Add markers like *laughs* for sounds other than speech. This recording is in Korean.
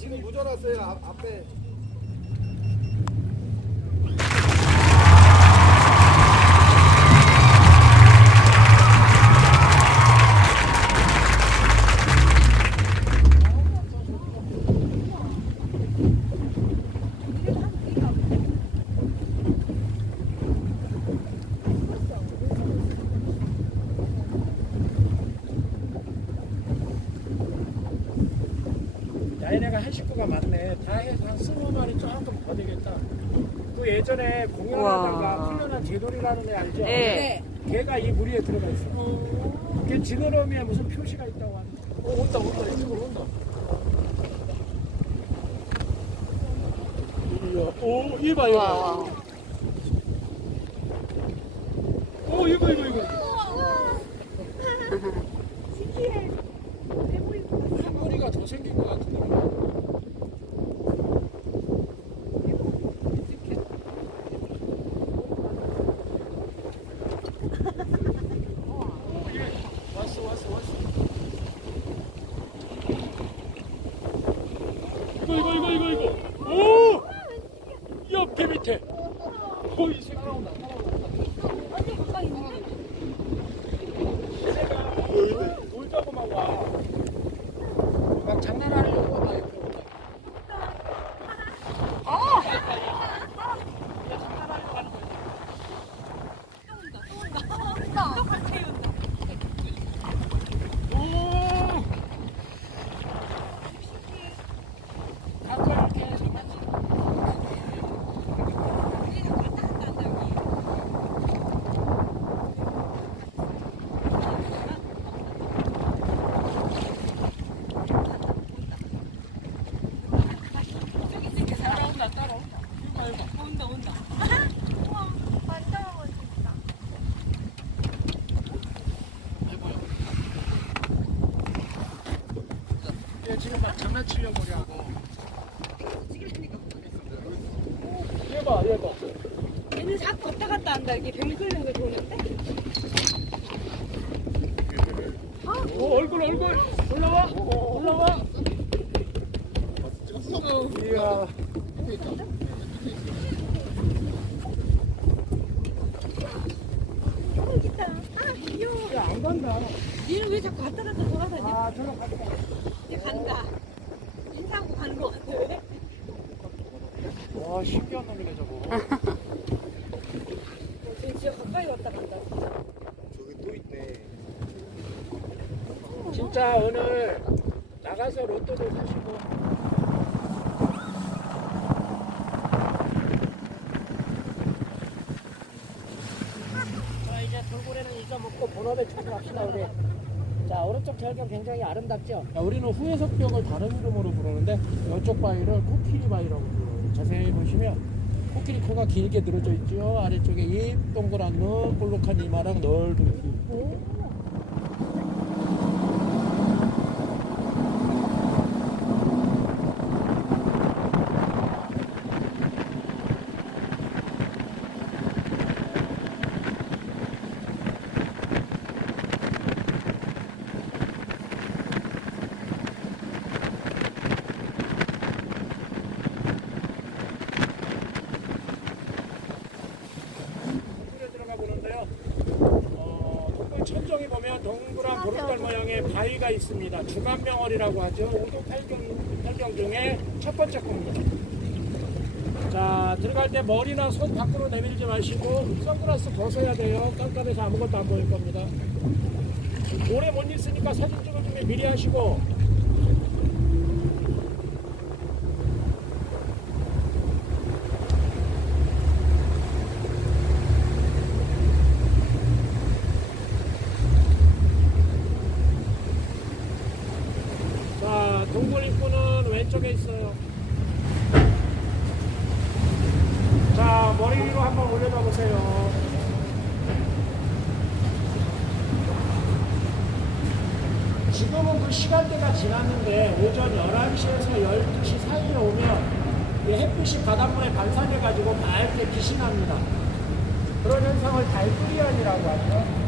지금 무전 왔어요. 앞, 앞에. 얘네가 한 식구가 많네. 다 해서 한 스무 마리 조금 더 되겠다. 그 예전에 공연하다가 우와. 훈련한 제돌이라는 애 알죠? 네. 걔가 이 무리에 들어가 있어. 걔 지느러미에 무슨 표시가 있다고 하는데. 어, 온다, 온다, 이쪽으로 온다. 이야, 오, 이봐, 와, 이봐. 와. 오, 이거, 이거, 이거. 한 무리가 더 생긴 것 같은데. 오, 예. 왔어, 왔어, 왔어. 이거, 이거, 이거, 이거, 이거. 오! 옆에 밑에. 오, 이 새끼. 놀자고 막 와. 막 장난하려고 나 옆에 온다. 오! 가끔 이렇게 장난치. 따라온다, 따라온다. 이거 이거. 온다 온다. 우와 완전 멋있다. 얘 지금 막 장난치려고 그러고. 얘 봐, 얘 봐. 얘는 자꾸 왔다 갔다 한다. 이게 뱅글뱅글 도는데? 오, 얼굴, 얼굴. 올라와. 올라와. 이야. 여기 있다. 아 귀여워. 야, 안 간다. 얘는 왜 자꾸 왔다 갔다 돌아다녀? 아, 저로 갔다. 얘 간다. 인사하고 가는 거 같아. 왜? 와, 신기한 놈이네, 저거. *laughs* 쟤 진짜 가까이 왔다 간다. 저기 또 있네. 진짜 오늘 나가서 로또도 사시고. 자, 이제 돌고래는 잊어먹고 본업에 찾아갑시다, 우리. 자, 오른쪽 절경 굉장히 아름답죠? 자, 우리는 후해석벽을 다른 이름으로 부르는데, 이쪽 바위를 코끼리 바위라고 불러요. 자세히 보시면, 코끼리 코가 길게 늘어져 있죠? 아래쪽에 이 동그란 눈, 볼록한 이마랑 넓은 귀. 동굴에 들어가 보는데요. 어, 동굴 천정에 보면 동그란 보름달 모양의 바위가 있습니다. 주간명월이라고 하죠. 오도 팔경, 팔경 중에 첫 번째 겁니다. 자, 들어갈 때 머리나 손 밖으로 내밀지 마시고 선글라스 벗어야 돼요. 깜깜해서 아무것도 안 보일 겁니다. 오래 못 있으니까 사진 찍을 준비 미리 하시고 자, 동굴 왼쪽에 있어요. 자, 머리 위로 한번 올려다 보세요. 지금은 그 시간대가 지났는데 오전 11시에서 12시 사이에 오면 이 햇빛이 바닷물에 반사돼가지고 맑게 빛이 납니다. 그런 현상을 달그리안이라고 하죠.